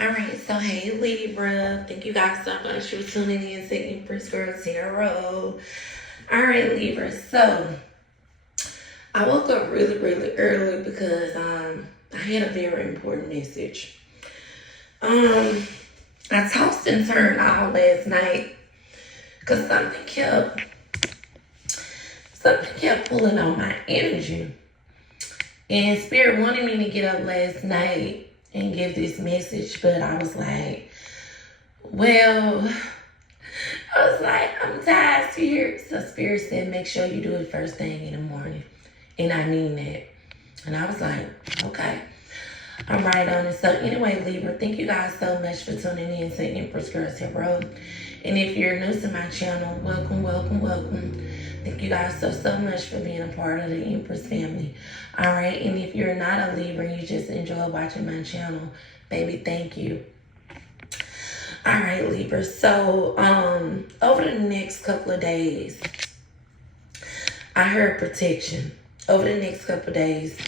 Alright, so hey Libra. Thank you guys so much for tuning in to Empress Girl Tarot. Alright, Libra. So I woke up really early because I had a very important message. I tossed and turned all last night because something kept pulling on my energy. And Spirit wanted me to get up last night and give this message, but I was like, I'm tired, Spirit. So Spirit said, make sure you do it first thing in the morning. And I mean that. And I was like, okay. I'm right on it. So anyway, Libra, thank you guys so much for tuning in to Empress Girl Tarot. And if you're new to my channel, welcome. Thank you guys so much for being a part of the Empress family. Alright, and if you're not a Libra and you just enjoy watching my channel, baby, thank you. Alright, Libra. So, over the next couple of days, I heard protection. Over the next couple of days,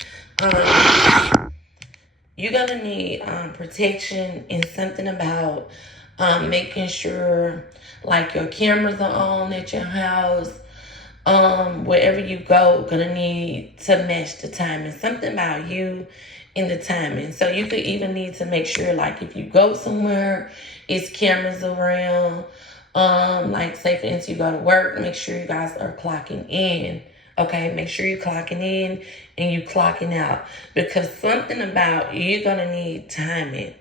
you're going to need protection and something about making sure like your cameras are on at your house. Wherever you go, gonna need to match the timing. Something about you in the timing. So you could even need to make sure like if you go somewhere, it's cameras around. Like say for instance you go to work, make sure you guys are clocking in. Okay, make sure you're clocking in and you clocking out. Because something about you're gonna need timing.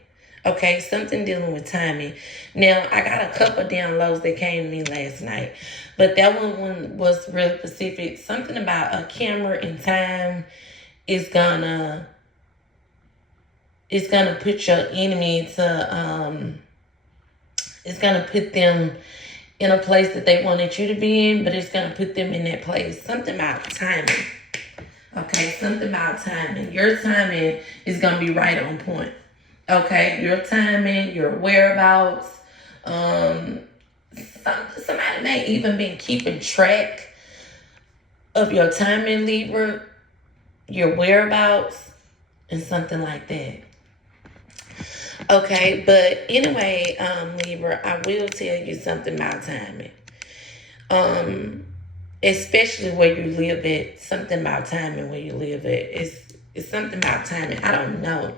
Okay, something dealing with timing. Now, I got a couple downloads that came to me last night. But that one was really specific. Something about a camera and time is gonna put your enemy to it's gonna put them in a place that they wanted you to be in, but it's gonna put them in that place. Something about timing. Okay, something about timing. Your timing is gonna be right on point. Okay, your timing, your whereabouts. Somebody may even been keeping track of your timing, Libra, your whereabouts, and something like that. Okay, but anyway, Libra, I will tell you something about timing. Especially where you live at, something about timing where you live at. It's something about timing. I don't know.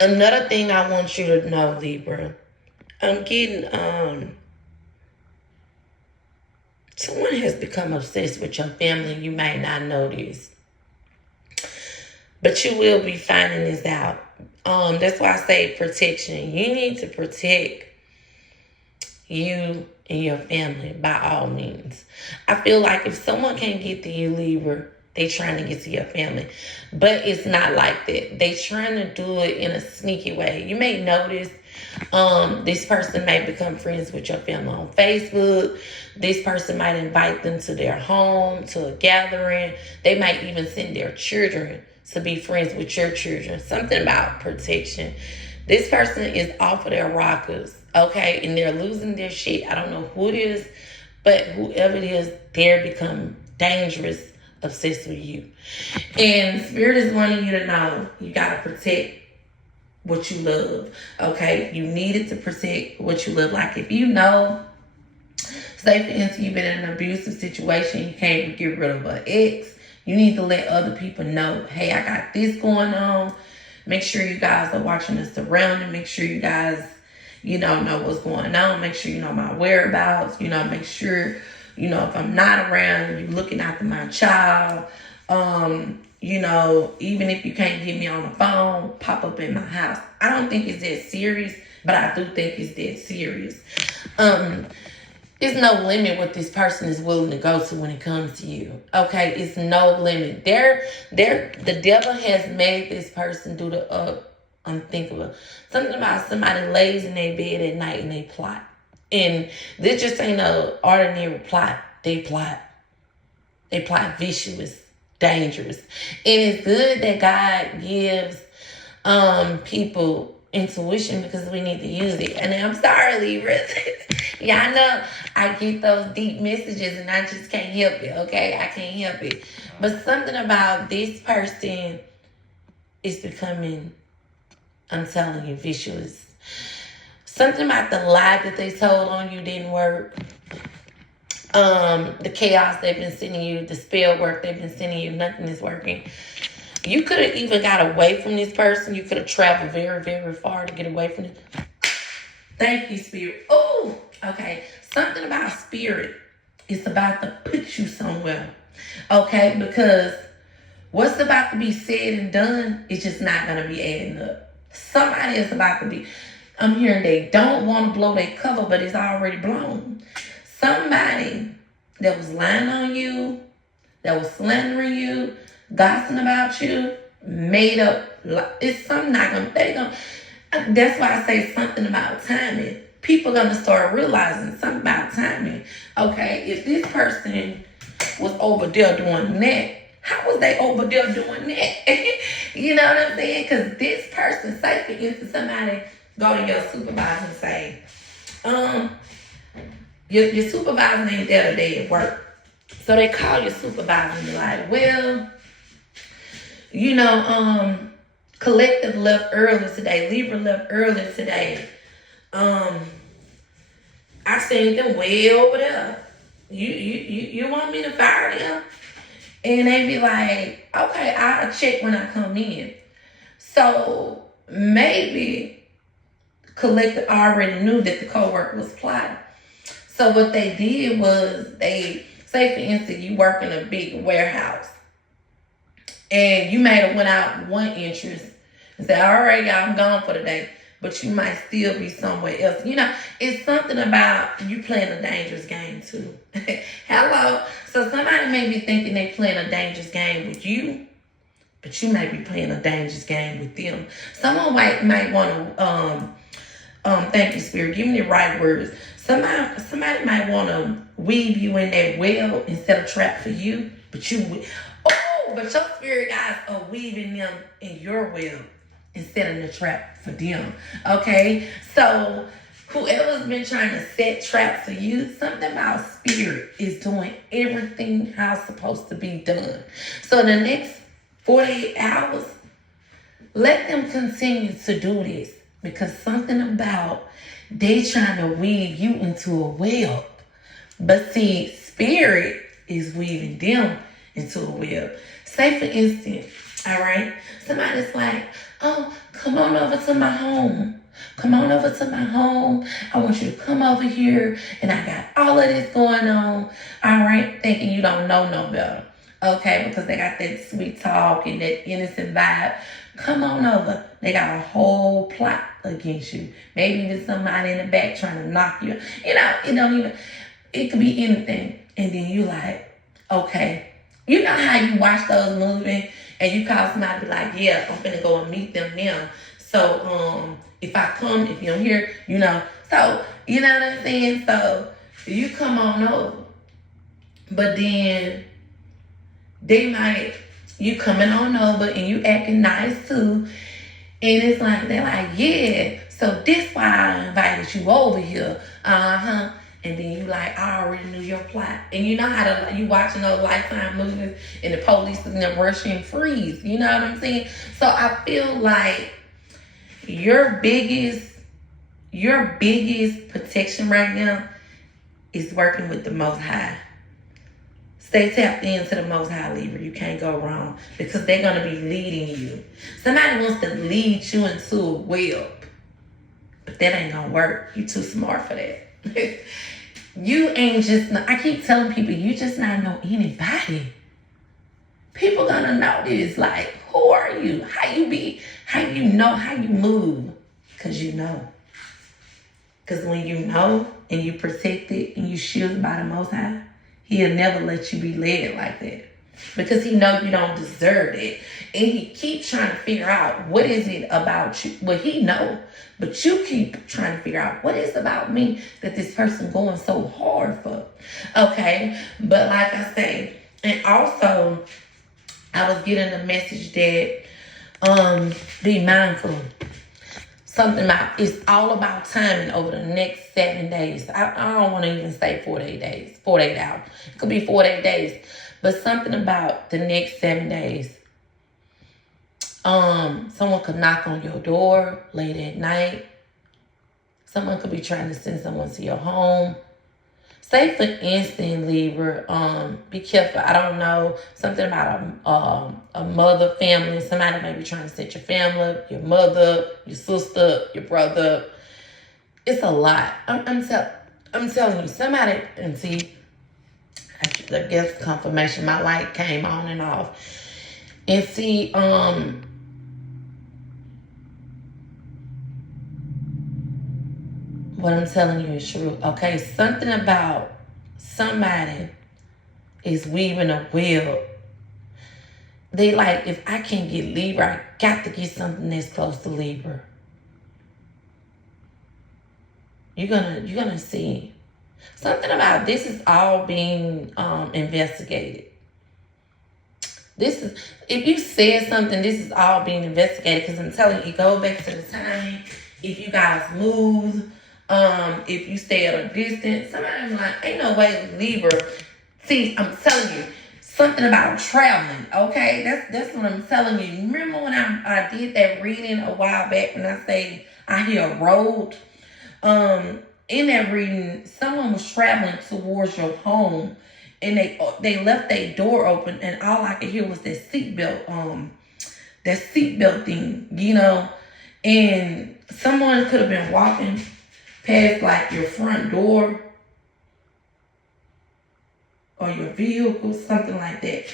Another thing I want you to know, Libra, I'm getting, someone has become obsessed with your family. You might not know this, but you will be finding this out. That's why I say protection. You need to protect you and your family by all means. I feel like if someone can't get to you, Libra, they trying to get to your family. But it's not like that. They trying to do it in a sneaky way. You may notice this person may become friends with your family on Facebook. This person might invite them to their home, to a gathering. They might even send their children to be friends with your children. Something about protection. This person is off of their rockers, okay? And they're losing their shit. I don't know who it is, but whoever it is, they're become dangerous, obsessed with you. And Spirit is wanting you to know you got to protect what you love, okay? You needed to protect what you love. Like if you know, say for instance, you've been in an abusive situation, you can't get rid of an ex, you need to let other people know, hey, I got this going on. Make sure you guys are watching the surrounding. Make sure you guys, know what's going on. Make sure you know my whereabouts. Make sure, if I'm not around, you're looking after my child. Even if you can't get me on the phone, pop up in my house. I don't think it's that serious, but I do think it's that serious. There's no limit what this person is willing to go to when it comes to you. Okay, it's no limit. The devil has made this person do the unthinkable. Something about somebody lays in their bed at night and they plot. And this just ain't no ordinary plot. They plot. They plot vicious, dangerous. And it's good that God gives people intuition because we need to use it. And I'm sorry, Libra. Y'all know I get those deep messages and I just can't help it, okay? I can't help it. But something about this person is becoming I'm telling you, vicious. Something about the lie that they told on you didn't work. The chaos they've been sending you, the spell work they've been sending you, nothing is working. You could have even got away from this person. You could have traveled very, very far to get away from it. Thank you, Spirit. Oh, okay. Something about Spirit is about to put you somewhere. Okay, because what's about to be said and done is just not going to be adding up. Somebody is about to be, I'm hearing they don't want to blow their cover, but it's already blown. Somebody that was lying on you, that was slandering you, gossiping about you, made up, it's something not going to, that's why I say something about timing. People going to start realizing something about timing. Okay, if this person was over there doing that, how was they over there doing that? You know what I'm saying? Because this person, say for instance, somebody go to your supervisor and say, your supervisor ain't there today at work. So they call your supervisor and be like, well, you know, Collective left early today. Libra left early today. I seen them way over there. You want me to fire them? And they be like, okay, I'll check when I come in. So maybe Collective already knew that the coworker was plotting. So what they did was they, say for instance, you work in a big warehouse. And you may have went out one entrance and said, all right, y'all, I'm gone for the day. But you might still be somewhere else. You know, it's something about you playing a dangerous game too. Hello. So somebody may be thinking they playing a dangerous game with you, but you may be playing a dangerous game with them. Someone might want to, thank you, Spirit, give me the right words. Somebody might want to weave you in that well instead of trap for you, but but your spirit guys are weaving them in your web instead of the trap for them. Okay? So whoever's been trying to set traps for you, something about spirit is doing everything how it's supposed to be done. So the next 48 hours, let them continue to do this, because something about they trying to weave you into a web. But see, spirit is weaving them into a web. Say for instance, all right, somebody's like, oh, come on over to my home. Come on over to my home. I want you to come over here, and I got all of this going on. All right, thinking you don't know no better. Okay, because they got that sweet talk and that innocent vibe. Come on over. They got a whole plot against you. Maybe even somebody in the back trying to knock you. You know, it could be anything. And then you like, okay. You know how you watch those movies and you call somebody be like, yeah, I'm finna go and meet them now. So, if I come, if you don't hear, you know. So, you know what I'm saying? So, you come on over. But then, you coming on over and you acting nice too. And it's like, they're like, yeah, so this why I invited you over here. And then you like, I already knew your plot. And you know how you watching those Lifetime movies and the police is in there rushing and freeze. You know what I'm saying? So I feel like your biggest protection right now is working with the Most High. Stay tapped into the Most High, Libra. You can't go wrong, because they're going to be leading you. Somebody wants to lead you into a web, but that ain't going to work. You too smart for that. You ain't just, I keep telling people, you just not know anybody. People gonna know this. Like, who are you? How you be? How you know? How you move? Because you know. Because when you know and you protect it and you shield by the Most High, He'll never let you be led like that. Because He know you don't deserve it. And He keep trying to figure out what is it about you. Well, He know. But you keep trying to figure out what is about me that this person going so hard for. Okay. But like I say, and also I was getting a message that be mindful. Something about, it's all about timing over the next 7 days. I don't want to even say 48 days, 48 hours. It could be 48 days. But something about the next 7 days. Someone could knock on your door late at night. Someone could be trying to send someone to your home. Say for instance, Libra, be careful. I don't know, something about a mother family. Somebody may be trying to set your family up, your mother, your sister, your brother. It's a lot. I'm telling you, somebody, and see, I guess confirmation, my light came on and off. And see, what I'm telling you is true. Okay, something about somebody is weaving a web. They like, if I can't get Libra, I got to get something that's close to Libra. You're gonna see something about this is all being investigated. This is, if you said something, this is all being investigated, because I'm telling you, go back to the time. If you guys move, if you stay at a distance, somebody's like, ain't no way, Libra. See, I'm telling you, something about traveling, okay? That's what I'm telling you. Remember when I did that reading a while back, when I say I hear a road? In that reading, someone was traveling towards your home, and they left their door open, and all I could hear was that seatbelt thing, you know. And someone could have been walking past like your front door or your vehicle, something like that.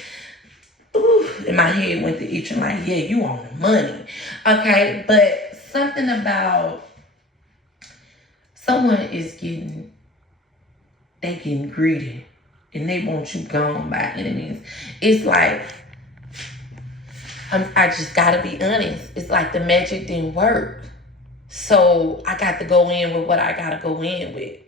Ooh, and my head went to itching like, yeah, you on the money. Okay, but something about someone is getting greedy, and they want you gone by any means. It's like, I just gotta be honest. It's like the magic didn't work. So I got to go in with what I gotta go in with.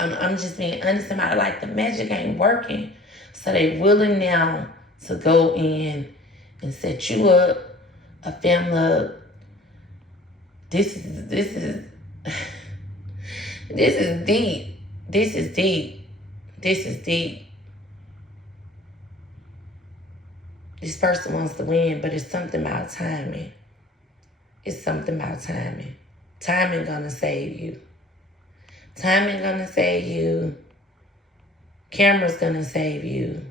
I'm just being honest about it. Like, the magic ain't working. So they willing now to go in and set you up, a family up. This is this is deep. This is deep. This is deep. This person wants to win, but it's something about timing. It's something about timing. Timing gonna save you. Timing gonna save you. Camera's gonna save you.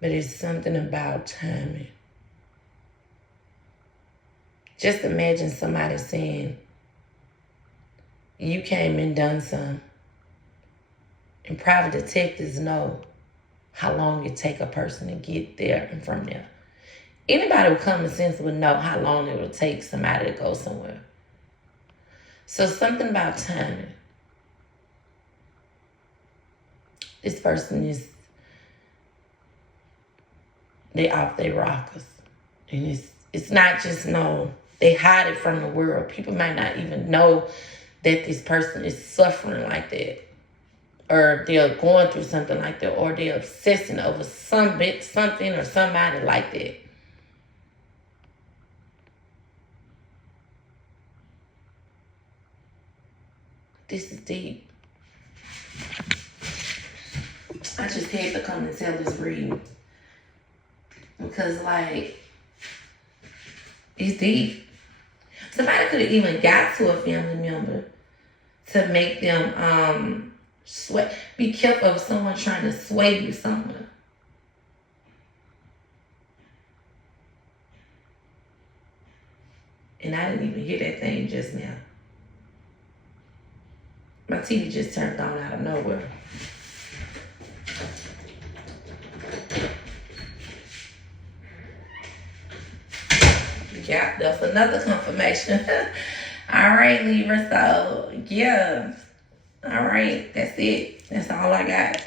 But it's something about timing. Just imagine somebody saying, you came and done some. And private detectives know how long it take a person to get there and from there. Anybody with common sense would know how long it will take somebody to go somewhere. So something about timing. This person is, they off their rockers. And it's not just known. They hide it from the world. People might not even know that this person is suffering like that, or they're going through something like that, or they're obsessing over something or somebody like that. This is deep. I just had to come and tell this reading, because, like, it's deep. Somebody could have even got to a family member to make them sway. Be careful of someone trying to sway you somewhere. And I didn't even hear that thing just now. My TV just turned on out of nowhere. Yeah, that's another confirmation. All right, Libra. So, yeah. All right. That's it. That's all I got.